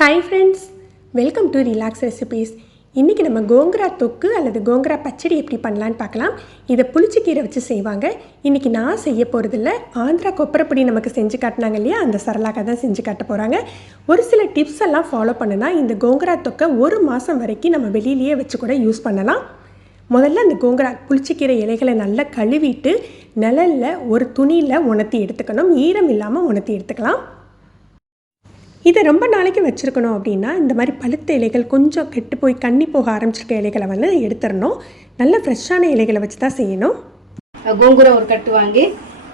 Hi friends, welcome to Relax Recipes. இன்றைக்கி நம்ம கோங்கரா தொக்கு அல்லது கோங்கரா பச்சடி எப்படி பண்ணலான்னு பார்க்கலாம். இதை புளிச்சக்கீரை வச்சு செய்வாங்க. இன்றைக்கி நான் செய்ய போகிறதில்ல, ஆந்திரா கொப்பரைப்பொடி நமக்கு செஞ்சு காட்டினாங்க இல்லையா, அந்த சரளாக தான் செஞ்சு காட்ட போகிறாங்க. ஒரு சில டிப்ஸ் எல்லாம் ஃபாலோ பண்ணுனா இந்த கோங்கரா தொக்கை ஒரு மாதம் வரைக்கும் நம்ம வெளியிலேயே வச்சு கூட யூஸ் பண்ணலாம். முதல்ல அந்த கோங்கரா புளிச்சக்கீரை இலைகளை நல்லா கழுவிட்டு நிழலில் ஒரு துணியில் உணர்த்தி எடுத்துக்கணும். ஈரம் இல்லாமல் உணர்த்தி எடுத்துக்கலாம். இதை ரொம்ப நாளைக்கு வச்சுருக்கணும் அப்படின்னா இந்த மாதிரி பழுத்த இலைகள் கொஞ்சம் கெட்டு போய் கண்ணி போக ஆரம்பிச்சிருக்க இலைகளை வந்து எடுத்துடணும். நல்ல ஃப்ரெஷ்ஷான இலைகளை வச்சு தான் செய்யணும். கோங்குரை ஒரு கட்டு வாங்கி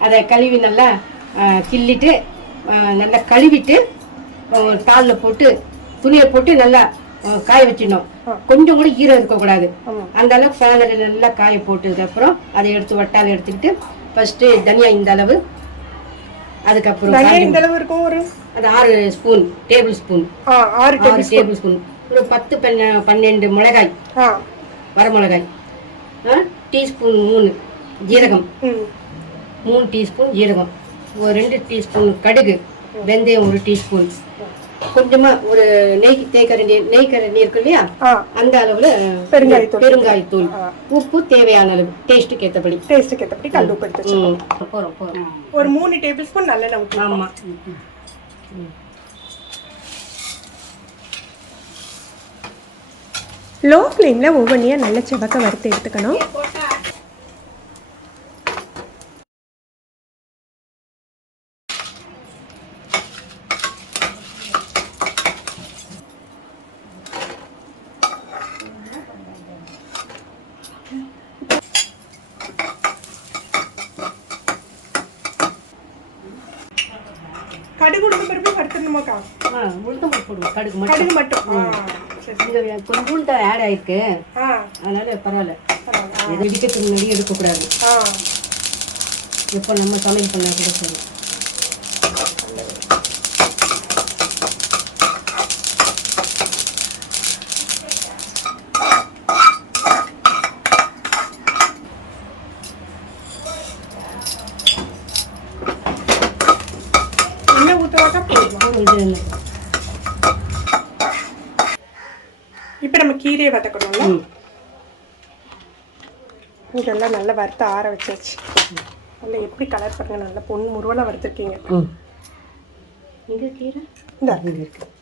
அதை கழுவி நல்லா கிள்ளிட்டு நல்லா கழுவிட்டு தாளில் போட்டு துணியை போட்டு நல்லா காய வச்சிடணும். கொஞ்சம் கூட ஈரம் இருக்கக்கூடாது. அந்த அளவுக்கு ஃபேனில் நல்லா காய போட்டதுக்கப்புறம் அதை எடுத்து வட்டால் எடுத்துக்கிட்டு ஃபஸ்ட்டு தனியா இந்த அளவு, அதுக்கப்புறம் இந்த அளவு இருக்கும் ஒரு அது 6 spoon table spoon 6 table spoon, ஒரு 10-12 மிளகாய், வரமிளகாய், டீஸ்பூன் 3 ஜீரகம், 3 டீஸ்பூன் ஜீரகம், ஒரு 2 டீஸ்பூன் கடுகு, வெந்தயம் 1 டீஸ்பூன், கொஞ்சமா ஒரு நெய்க்கரண்டி இருக்கு இல்லையா அந்த அளவுல பெருங்காயத்தூள், உப்பு தேவையான அளவு, டேஸ்ட்டுக்கு ஏற்றபடி கல் உப்பு எடுத்து ஒரு 3 டேபிள் ஸ்பூன் நல்லெண்ணெய் ஊற்றணும். ஆமா, லோ ஃப்ளேமில் ஒவ்வொன்றையாக நல்ல செவக்க வறுத்து எடுத்துக்கணும். கடுகு உளுந்து பருப்பு வறுத்துடணுமாக்கா? உளுத்தம் பருப்பு போடுவோம், கடுகு மட்டும். கொஞ்சம் தான் ஆட் ஆயிருக்கு, அதனால பரவாயில்ல. இடிக்கிறதுக்கு முன்னாடி எடுக்கக்கூடாது. எப்போ நம்ம சமையல் பண்ண கூட சரி. இப்போ நம்ம கீரையை வதக்கணும்ல. இதெல்லாம் நல்லா வறுத்து ஆற வச்சாச்சு. நல்லா எப்படி கலர் பாருங்க, நல்லா பொண்ணு முருவலாக வறுத்துருக்கீங்க. இங்கே கீரை இந்த இருக்கு.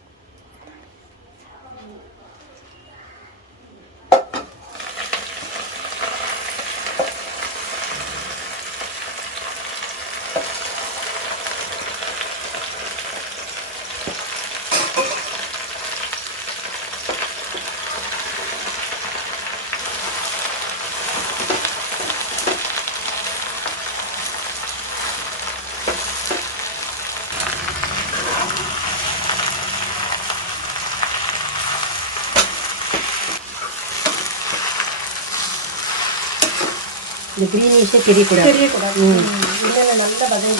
இந்த கிரீனிஷே தெரியக்கூடாது. நல்லா வதங்கி.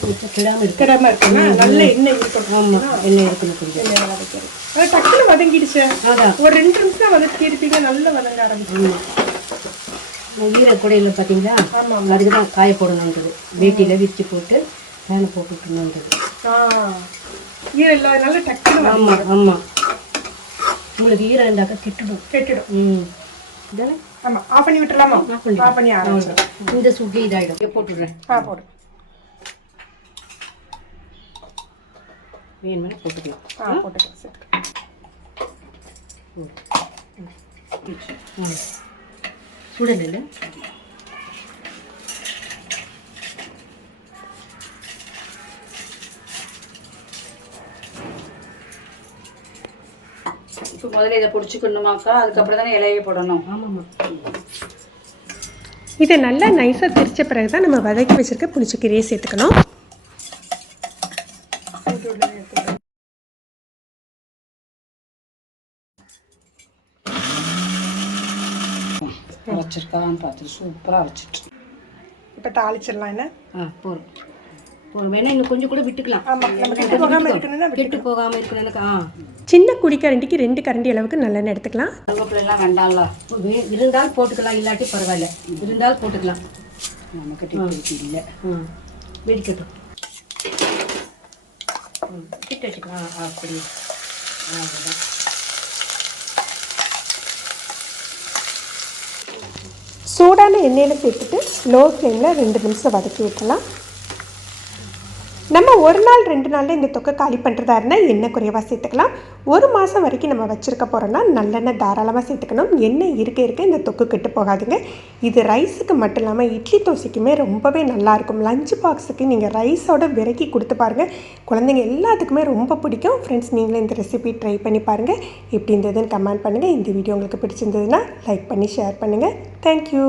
கொஞ்சம் கிடாம இருக்குன்னா நல்ல எண்ணெய் இருக்கணும். ஆமா, எண்ணெய் இருக்கணும். கொஞ்சம் டக்குனு வதங்கிடுச்சு. ஒரு 2 நிமிஷம் வதக்கி இருப்பீங்க, நல்லா வதங்க ஆரம்பிச்சு. ஈர குடையில பார்த்தீங்களா, அதுக்கு தான் காய போடணுன்றது. வேட்டியில் விரிச்சு போட்டு ஃபேனை போட்டுக்கணுன்றது. ஈரம் இல்லாதனால டக்குனு. ஆமாம், உங்களுக்கு ஈரம் இருந்தாக்கா கெட்டுடும். இதெல்லாம் ஆமாம், ஆஃப் பண்ணி விட்டுலாமா? ஆஃப் பண்ணி ஆரம்பிச்சிடும். இந்த சுகி இதாகிடும். போட்டுடுறேன். போடு. வேணுமே போட்டுக்கலாம். போட்டுக்கலாம் சார். சுடல இல்லை. இப்போ முதல்ல இதை பிடிச்சிக்கணுமாக்கா, அதுக்கப்புறம் தானே இலையை போடணும். ஆமாம்மா. இதை நல்லா நைஸாக திரிச்ச பிறகு தான் நம்ம வதக்கி வச்சுருக்க புளிச்சக்கீரையை சேர்த்துக்கணும். வச்சிருக்கான்னு பார்த்து சூப்பராக வச்சுட்டு இப்போ தாளிச்சிடலாம் என்ன? போதும் போதும். வேணா இன்னும் கொஞ்சம் கூட விட்டுக்கலாம். ஆமாம், நம்ம கெட்டு போகாமல் இருக்கணும்னா கெட்டு போகாமல் இருக்கணும்னா சின்ன குழிக்கரண்டிக்கு 2 கரண்டி அளவுக்கு நல்லெண்ணெய் எடுத்துக்கலாம். கருவேப்பிலாம் வேண்டாம்ல, இருந்தால் போட்டுக்கலாம், இல்லாட்டி பரவாயில்ல. இருந்தால் போட்டுக்கலாம். நமக்கு இல்லை. வெடிக்கட்டும். கிட்ட வச்சுக்கலாம். அப்படி அதுதான். சூடான எண்ணெயில் சேர்த்துட்டு லோ ஃப்ளேமில் 2 நிமிஷம் வதக்கி விட்டுலாம். நம்ம 1 நாள் 2 நாளில் இந்த தொக்கை காலி பண்ணுறதா இருந்தால் எண்ணெய் குறைவாக சேர்த்துக்கலாம். 1 மாதம் வரைக்கும் நம்ம வச்சுருக்க போகிறோன்னா நல்லெண்ணெய் தாராளமாக சேர்த்துக்கணும். எண்ணெய் இருக்க இந்த தொக்கு கெட்டு போகாதுங்க. இது ரைஸுக்கு மட்டும் இல்லாமல் இட்லி தோசைக்குமே ரொம்பவே நல்லாயிருக்கும். லஞ்ச் பாக்ஸுக்கு நீங்கள் ரைஸோட விறக்கி கொடுத்து பாருங்கள், குழந்தைங்க எல்லாத்துக்குமே ரொம்ப பிடிக்கும். ஃப்ரெண்ட்ஸ், நீங்களும் இந்த ரெசிபி ட்ரை பண்ணி பாருங்கள். எப்படி இருந்ததுன்னு கமெண்ட் பண்ணுங்கள். இந்த வீடியோ உங்களுக்கு பிடிச்சிருந்ததுன்னா லைக் பண்ணி ஷேர் பண்ணுங்கள். தேங்க்யூ.